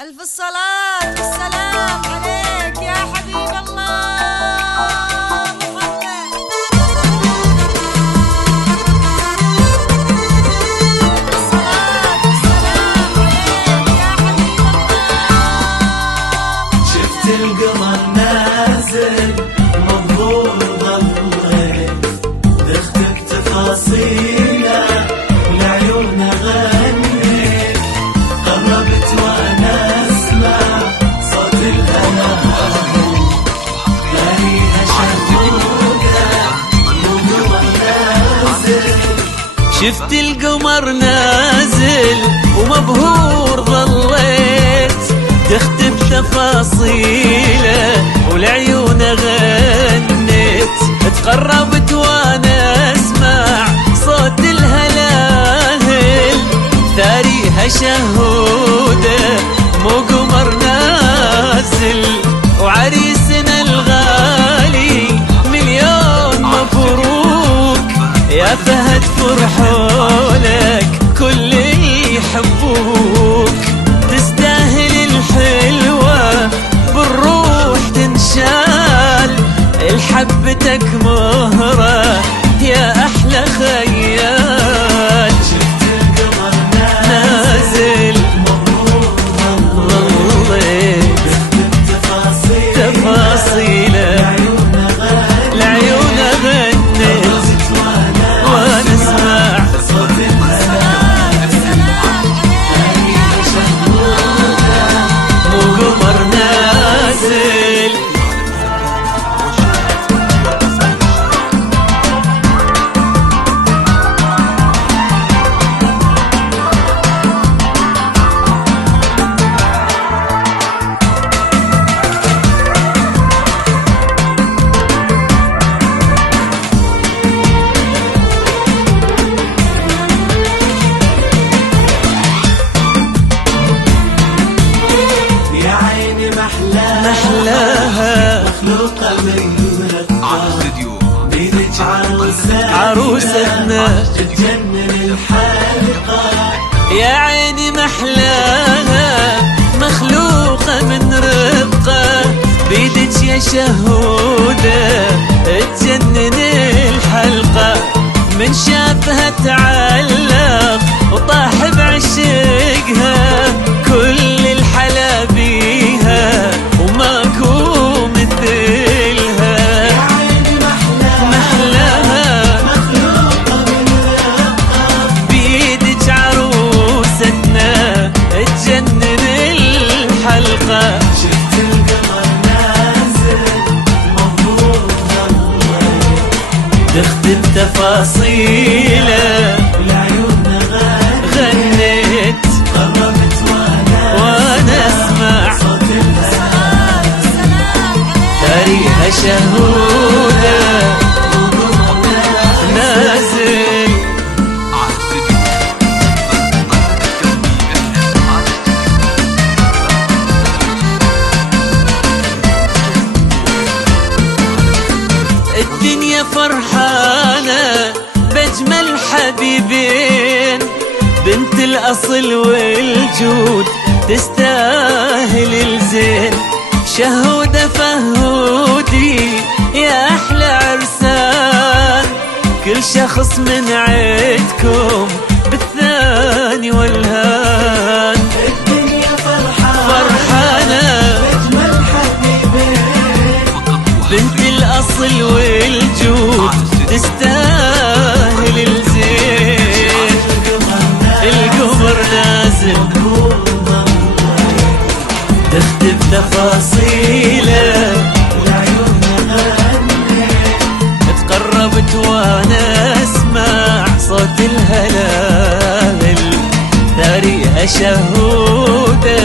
ألف الصلاة والسلام عليك يا حبيب الله محمد. الصلاة والسلام عليك يا حبيب الله. شفت القمر نازل مبهور ضليت تختك تفاصيله ولعيونه غنيت قربت وانا اسمع صوت الهنا لاقيها شهوده والقمر نازل. شفت القمر نازل ومبهور ظليت تختم تفاصيله ولعيونه غنيت تقربت وانا اسمع صوت الهلاهل ثاريها شهوده مو قمر نازل وعريسنا الغالي مليون مبروك يا فهد فرحولك كل يحبوك تستاهل الحلوة بالروح تنشال الحبتك مهرة يا أحلى خيال. شفت القمر نازل مبهور ظليت تختم تفاصيله العيون غنيت وانا اسمع صوت مو قمر نازل. يا عيني محلاها مخلوقة من بيدك عروستنا تتجنن الحلقة. يا عيني محلاها مخلوقة من رقة بيدك يا شهودة تجنن الحلقة من شافها تعلق وطاح بعشقها كل الحلا بيها وماكو مثلها. يا عيني محلاها مخلوقة من رقة بيدك عروستنا تجنن الحلقة. شفت القمر نازل مبهور ضليت تختم تفاصيله والعيون غنيت قربت وانا اسمع صوت الهنا تاريها شهوده نازل. الدنيا فرحانة بأجمل حبيبين بنت الأصل والجود تستاهل الزين شهودة فهودي يا أحلى عرسان كل شخص من عيدكم بالثاني والهان. الدنيا فرحانة أجمل حبيبين بنت الأصل والجود تستاهل الزين القمر نازل تختم تفاصيله والعيون غنيت تقربت وانا اسمع صوت الهلال ثاريها شهوده